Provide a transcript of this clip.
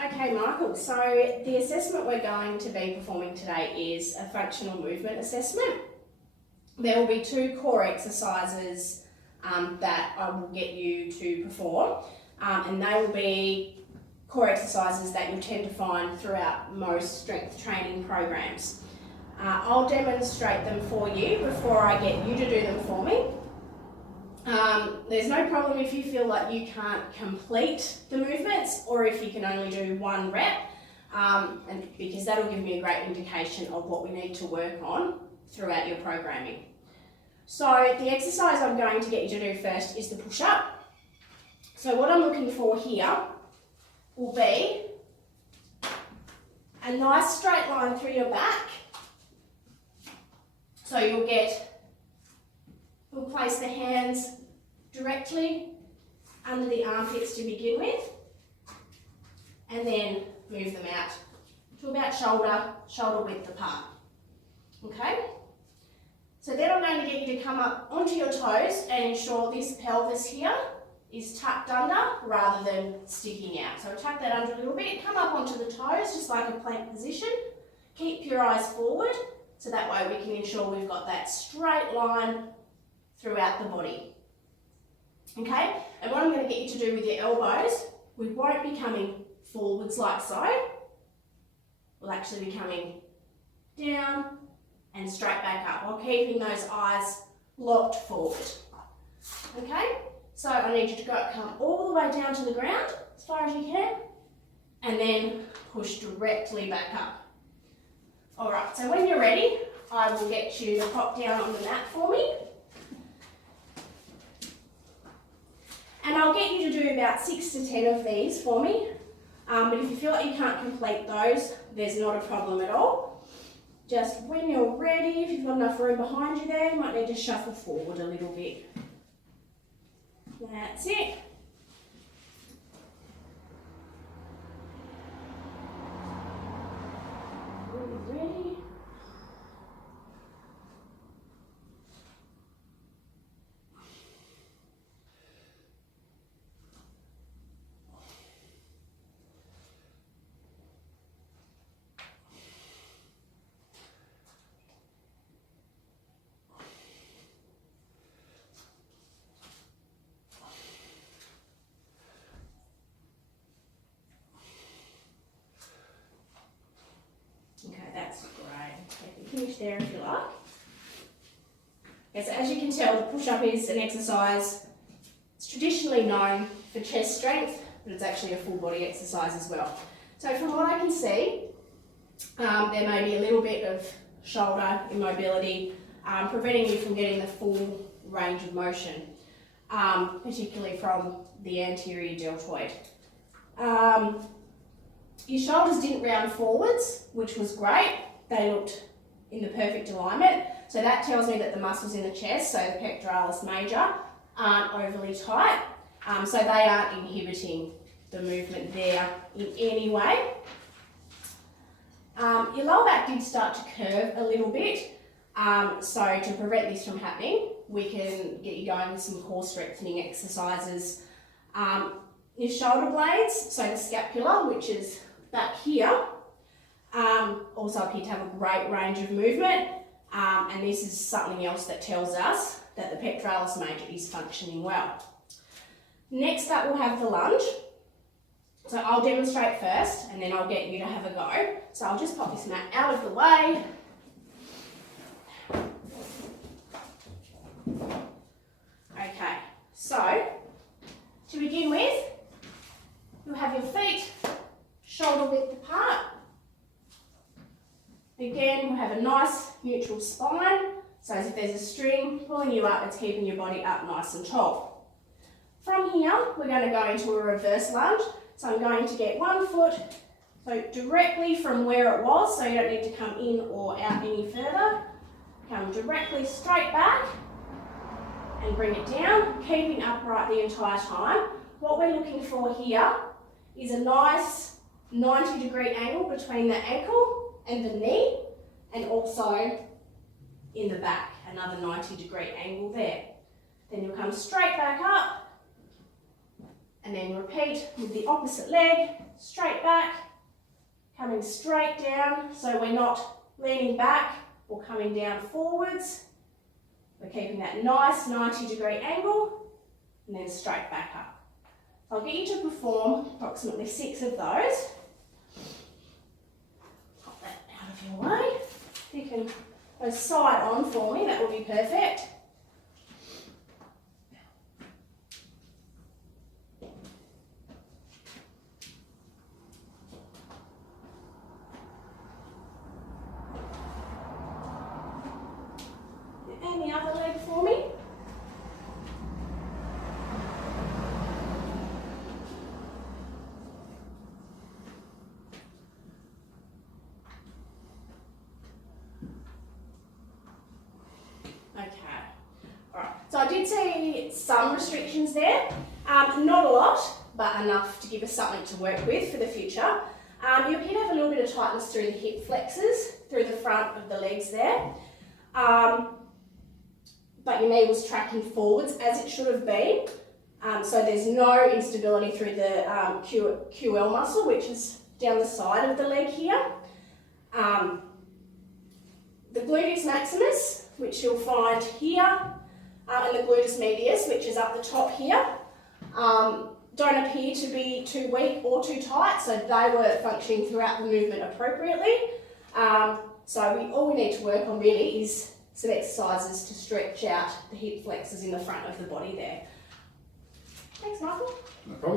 Okay, Michael, so the assessment we're going to be performing today is a functional movement assessment. There will be 2 core exercises that I will get you to perform, and they will be core exercises that you'll tend to find throughout most strength training programs. I'll demonstrate them for you before I get you to do them for me. There's no problem if you feel like you can't complete the movements or if you can only do 1 rep, and because that'll give me a great indication of what we need to work on throughout your programming. So the exercise I'm going to get you to do first is the push-up. So what I'm looking for here will be a nice straight line through your back. So we'll place the hands directly under the armpits to begin with, and then move them out to about shoulder width apart. Okay? So then I'm going to get you to come up onto your toes and ensure this pelvis here is tucked under rather than sticking out. So tuck that under a little bit, come up onto the toes just like a plank position. Keep your eyes forward so that way we can ensure we've got that straight line throughout the body. Okay, and what I'm going to get you to do with your elbows, we won't be coming forwards like so. We'll actually be coming down and straight back up while keeping those eyes locked forward. Okay, so I need you to come all the way down to the ground as far as you can, and then push directly back up. Alright, so when you're ready, I will get you to pop down on the mat for me. And I'll get you to do about 6 to 10 of these for me. But if you feel like you can't complete those, there's not a problem at all. Just when you're ready, if you've got enough room behind you there, you might need to shuffle forward a little bit. That's it. Ready? Okay, that's great. You can finish there if you like. Okay, so as you can tell, the push-up is an exercise. It's traditionally known for chest strength, but it's actually a full body exercise as well. So from what I can see, there may be a little bit of shoulder immobility, preventing you from getting the full range of motion, particularly from the anterior deltoid. Your shoulders didn't round forwards, which was great. They looked in the perfect alignment. So that tells me that the muscles in the chest, so the pectoralis major, aren't overly tight. So they aren't inhibiting the movement there in any way. Your lower back did start to curve a little bit. So to prevent this from happening, we can get you going with some core strengthening exercises. Your shoulder blades, so the scapula, which is back here, also appear to have a great range of movement, and this is something else that tells us that the pectoralis major is functioning well. Next up we'll have the lunge. So I'll demonstrate first and then I'll get you to have a go. So I'll just pop this mat out of the way. Okay, so to begin with, you'll have your feet shoulder width apart. Again, you'll have a nice neutral spine. So as if there's a string pulling you up, it's keeping your body up nice and tall. From here, we're going to go into a reverse lunge. So I'm going to get one foot so directly from where it was, so you don't need to come in or out any further. Come directly straight back and bring it down, keeping upright the entire time. What we're looking for here is a nice 90-degree angle between the ankle and the knee, and also in the back, another 90-degree angle there. Then you'll come straight back up, and then repeat with the opposite leg, straight back, coming straight down, so we're not leaning back or coming down forwards. We're keeping that nice 90-degree angle, and then straight back up. So I'll get you to perform approximately 6 of those. Pop that out of your way. If you can go side on for me, that would be perfect. And the other leg for me. Okay, alright, so I did see some restrictions there, not a lot, but enough to give us something to work with for the future. You appear to have a little bit of tightness through the hip flexors, through the front of the legs there. But your knee was tracking forwards as it should have been. So there's no instability through the QL muscle, which is down the side of the leg here. The gluteus maximus, which you'll find here, and the gluteus medius, which is up the top here, don't appear to be too weak or too tight, so they were functioning throughout the movement appropriately. So all we need to work on really is some exercises to stretch out the hip flexors in the front of the body there. Thanks, Michael. No problem.